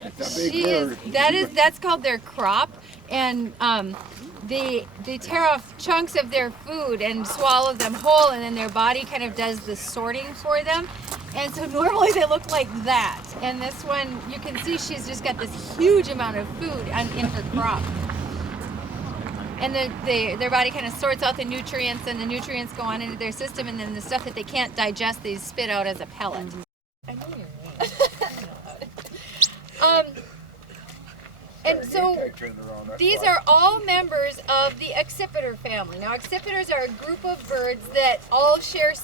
That's a big bird. That's called their crop, and they tear off chunks of their food and swallow them whole, and then their body kind of does the sorting for them. And so normally they look like that. And this one, you can see she's just got this huge amount of food in her crop. And their body kind of sorts out the nutrients, and the nutrients go on into their system, and then the stuff that they can't digest, they spit out as a pellet. I know you're And so these are all members of the accipiter family. Now, accipiters are a group of birds that all share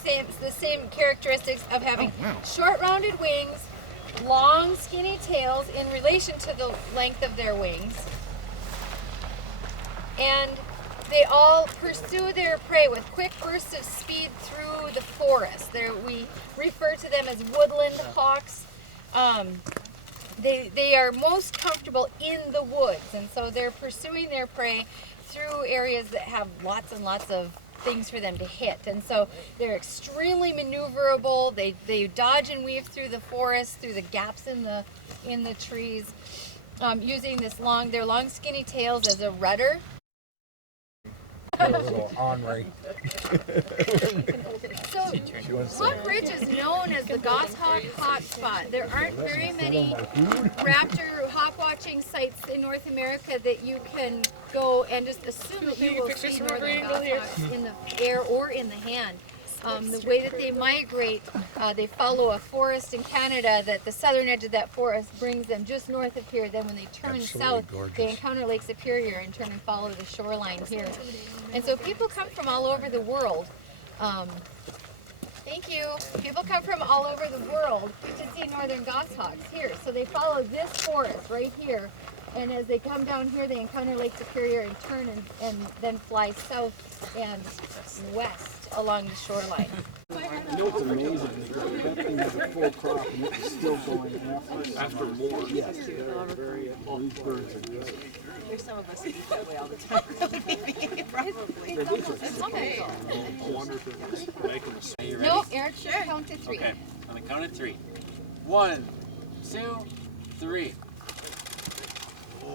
the same characteristics of having short rounded wings, long skinny tails in relation to the length of their wings, and they all pursue their prey with quick bursts of speed through the forest. We refer to them as woodland hawks. They are most comfortable in the woods, and so they're pursuing their prey through areas that have lots and lots of things for them to hit. And so they're extremely maneuverable. They dodge and weave through the forest, through the gaps in the trees, using their long skinny tails as a rudder. A little ornery. So Hawk Ridge is known as the goshawk hotspot. There aren't very many raptor hawk watching sites in North America that you can go and just assume that you will see northern goshawks in the air or in the hand. The way that they migrate, they follow a forest in Canada that the southern edge of that forest brings them just north of here. Then when they turn south, they encounter Lake Superior and turn and follow the shoreline here. And so people come from all over the world. Thank you. People come from all over the world to see northern goshawks here. So they follow this forest right here. And as they come down here, they encounter Lake Superior and turn and then fly south and west along the shoreline. You know what's amazing is that thing has a full crop and it's still going after more. Yes, all these birds are good. There's some of us who eat that way all the time. Probably. I wonder if it was making a Are you ready? No, Eric, count to 3. Okay, on the count of 3. 1, 2, 3. You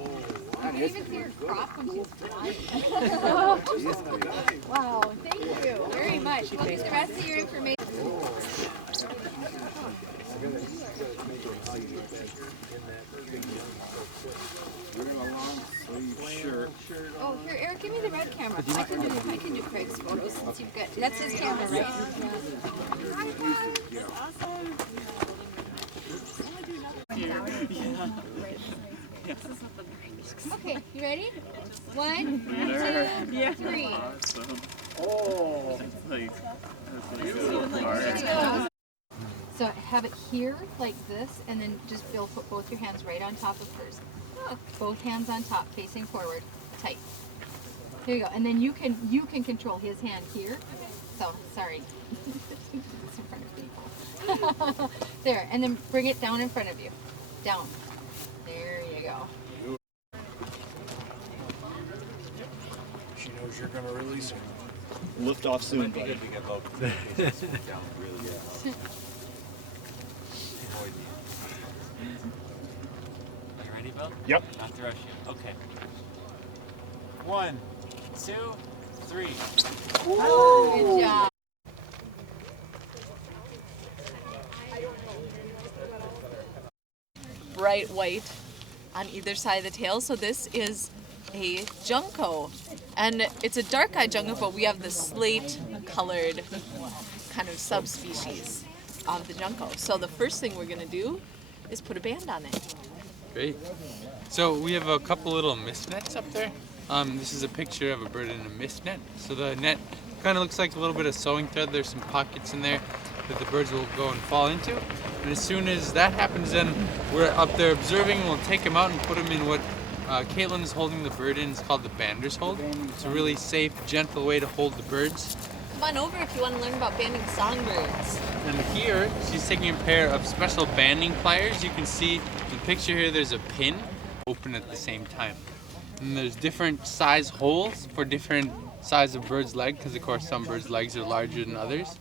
can even see her crop when she's flying. Wow, thank you very much. We'll get the rest of your information. Oh, here, Eric, give me the red camera. I can do Craig's photos since you've got. That's his camera, right? Okay, you ready? 1, 2, 3. Oh, So have it here like this, and then just put both your hands right on top of hers. Both hands on top, facing forward, tight. Here you go, and then you can control his hand here. So sorry, it's in front of people. There, and then bring it down in front of you. Down. There you go. She knows you're going to release her. lift off soon, buddy. You ready, Bill? Yep. Not to rush you. Okay. 1, 2, 3. Good job. Bright white on either side of the tail. So this is a junco, and it's a dark-eyed junco, but we have the slate-colored kind of subspecies of the junco. So the first thing we're gonna do is put a band on it. Great. So we have a couple little mist nets up there. This is a picture of a bird in a mist net. So the net kind of looks like a little bit of sewing thread. There's some pockets in there that the birds will go and fall into. And as soon as that happens, then we're up there observing. We'll take them out and put them in what Kaitlin is holding the bird in. It's called the bander's hold. It's a really safe, gentle way to hold the birds. Come on over if you want to learn about banding songbirds. And here, she's taking a pair of special banding pliers. You can see in the picture here, there's a pin open at the same time. And there's different size holes for different size of bird's leg, because of course some birds' legs are larger than others.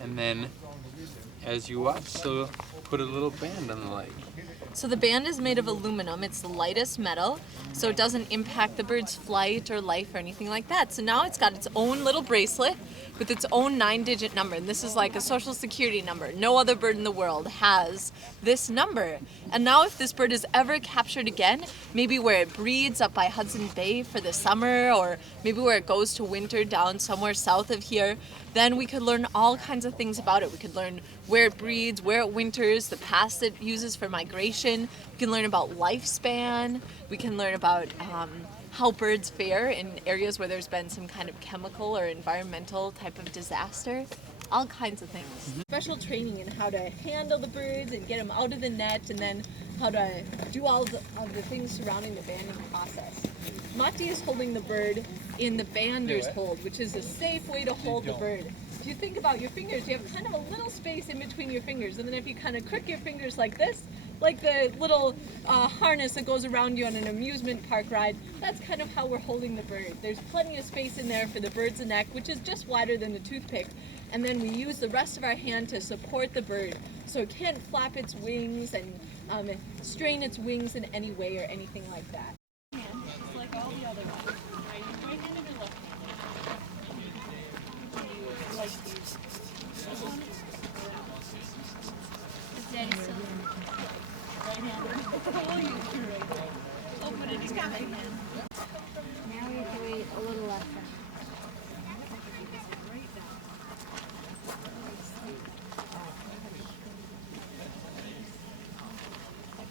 And then as you watch, she'll put a little band on the leg. So the band is made of aluminum. It's the lightest metal, so it doesn't impact the bird's flight or life or anything like that. So now it's got its own little bracelet with its own 9-digit number. And this is like a social security number. No other bird in the world has this number. And now if this bird is ever captured again, maybe where it breeds up by Hudson Bay for the summer, or maybe where it goes to winter down somewhere south of here, then we could learn all kinds of things about it. We could learn where it breeds, where it winters, the paths it uses for migration. We can learn about lifespan. We can learn about how birds fare in areas where there's been some kind of chemical or environmental type of disaster. All kinds of things. Special training in how to handle the birds and get them out of the net, and then how to do all of the things surrounding the banding process. Matti is holding the bird in the bander's hold, which is a safe way to hold the bird. If you think about your fingers, you have kind of a little space in between your fingers, and then if you kind of crook your fingers like this, like the little harness that goes around you on an amusement park ride, that's kind of how we're holding the bird. There's plenty of space in there for the bird's neck, which is just wider than a toothpick, and then we use the rest of our hand to support the bird so it can't flap its wings and strain its wings in any way or anything like that. Just like all the other ones. Right hand and left hand. Like these. Daddy still Open it, he's got my hand. Now we have to wait a little less.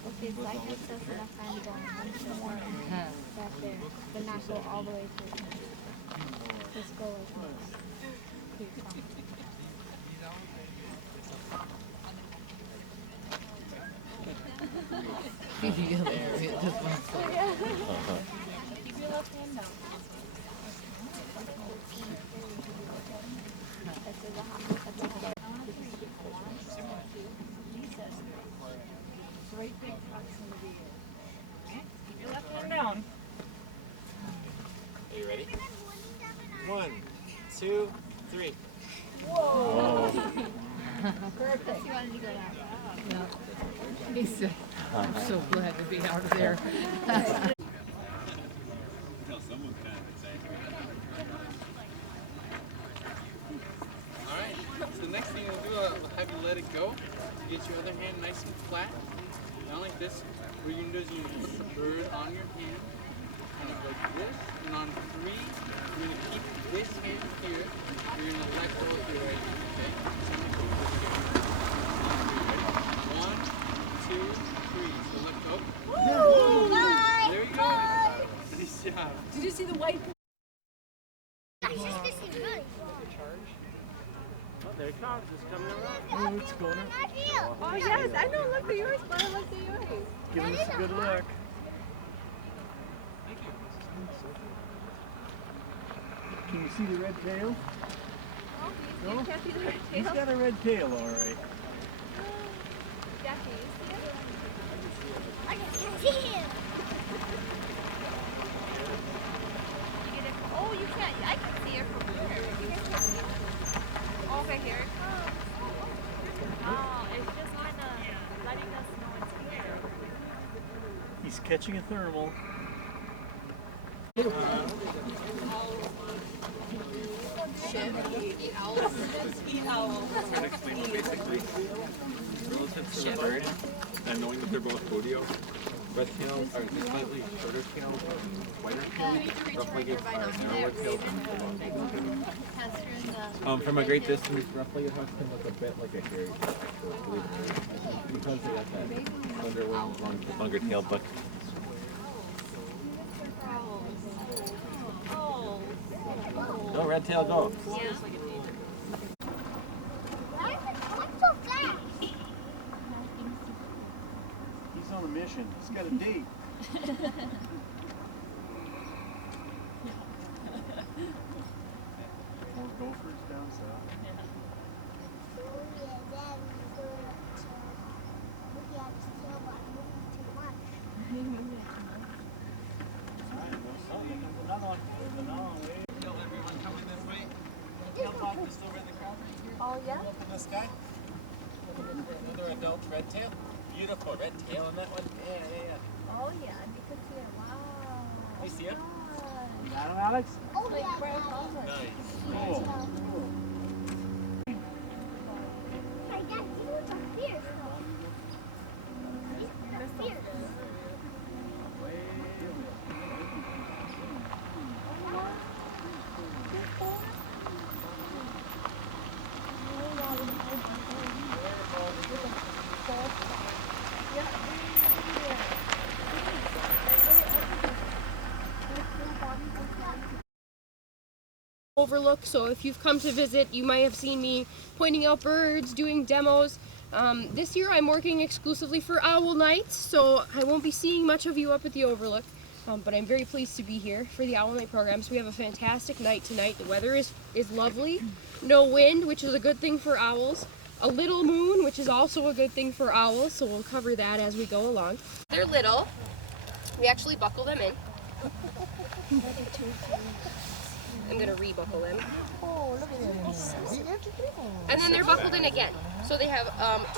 Okay, so I have just enough time to go on one more back there, but not go all the way through. Just go like this. Keep going. Keep your left hand down. This is a hot. That's okay. Great big proximity. Keep your left hand down. Are you ready? 1, 2, 3. Whoa! Perfect. You wanted to go down. I'm so glad to be out of there. Alright, so the next thing we'll do, we'll have you let it go. Get your other hand nice and flat. Not like this. What you're going to do is you're going to put the bird on your hand, kind of like this. And on 3, you're going to keep this hand here. You're going to let go of your right hand, okay? One, two, three. So let go. Woo! There you go. Nice job. Did you see the white? Oh, there it comes. It's coming around. Oh, it's going up. Oh yes, I know. Look at yours, but I look at yours. Giving us a good look. Can you see the red tail? No? You can't see the red He's tail. got a red tail, all right. Jackie, you see it? I can't see him. You get it from, oh, you can't. I can see it from here. You guys can't see it. Over here it comes. Oh, it's just kind of letting us know it's here. He's catching a thermal. Eat owls. Eat owls. Basically, relative to the bird, and knowing that they're both rodeo, red tail are slightly shorter tail, whiter tail, roughly gets narrower tail. From a great distance, roughly it can look a bit like a hairy fish, believe it or not, because they have that slender wing, longer tail, but go red tail, go. He's on a mission. He's got a date. More gophers down south. Everyone coming this way. Tail box is over in the corner. Oh, yeah? Open this guy. Another adult red tail. beautiful red tail on that one. Yeah. Oh yeah, you can see it. Wow. You see it? Got him, Alex? Oh yeah. Nice. Cool. Overlook, so if you've come to visit, you might have seen me pointing out birds, doing demos. This year I'm working exclusively for owl nights, so I won't be seeing much of you up at the Overlook, but I'm very pleased to be here for the owl night programs. We have a fantastic night tonight. The weather is lovely, no wind, which is a good thing for owls, a little moon, which is also a good thing for owls, so we'll cover that as we go along. They're little. We actually buckle them in. I'm going to re-buckle them. And then they're buckled in again. So they have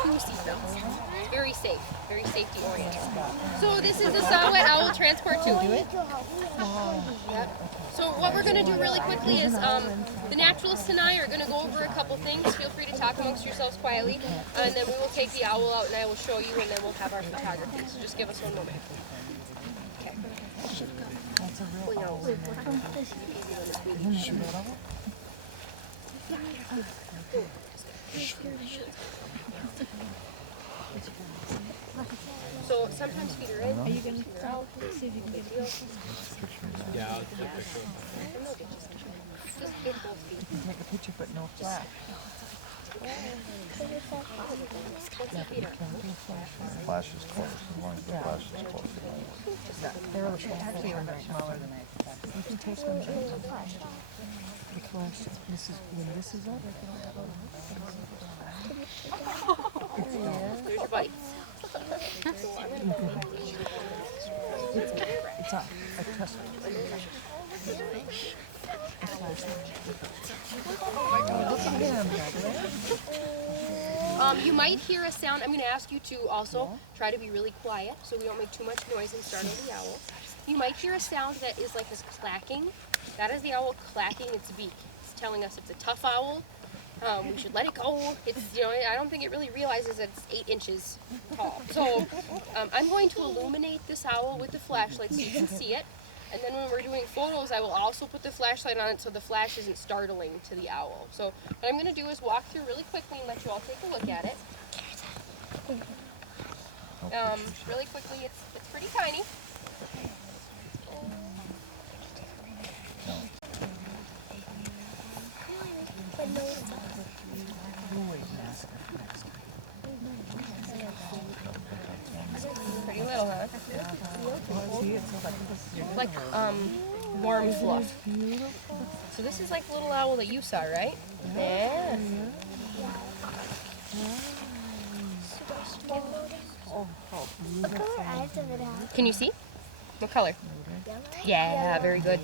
2 seatbelts. Very safe, very safety oriented. So this is the Silhouette Owl Transport 2. Yep. So what we're going to do really quickly is the naturalists and I are going to go over a couple things. Feel free to talk amongst yourselves quietly. And then we will take the owl out and I will show you, and then we'll have our photography. So just give us one moment. Okay. So sometimes feet are in. Are you going to see if you can get a deal? Yeah, I'll take a picture. Just give both feet. Take a picture, but no flash. Flash is close, as long as the flash is close. They're actually a bit smaller than I expected. You can take them in the flash. This is when this is up. There's your buddy. It's up. I trust me. Look at him, You might hear a sound. I'm going to ask you to also try to be really quiet so we don't make too much noise and startle the owl. You might hear a sound that is like this clacking. That is the owl clacking its beak. It's telling us it's a tough owl. We should let it go. It's, I don't think it really realizes that it's 8 inches tall. So I'm going to illuminate this owl with the flashlight so you can see it. And then when we're doing photos, I will also put the flashlight on it so the flash isn't startling to the owl. So what I'm going to do is walk through really quickly and let you all take a look at it. Really quickly, it's pretty tiny. Pretty little, huh? Like warm fluff. So this is like the little owl that you saw, right? Yeah. Can you see? What color? Yeah, very good.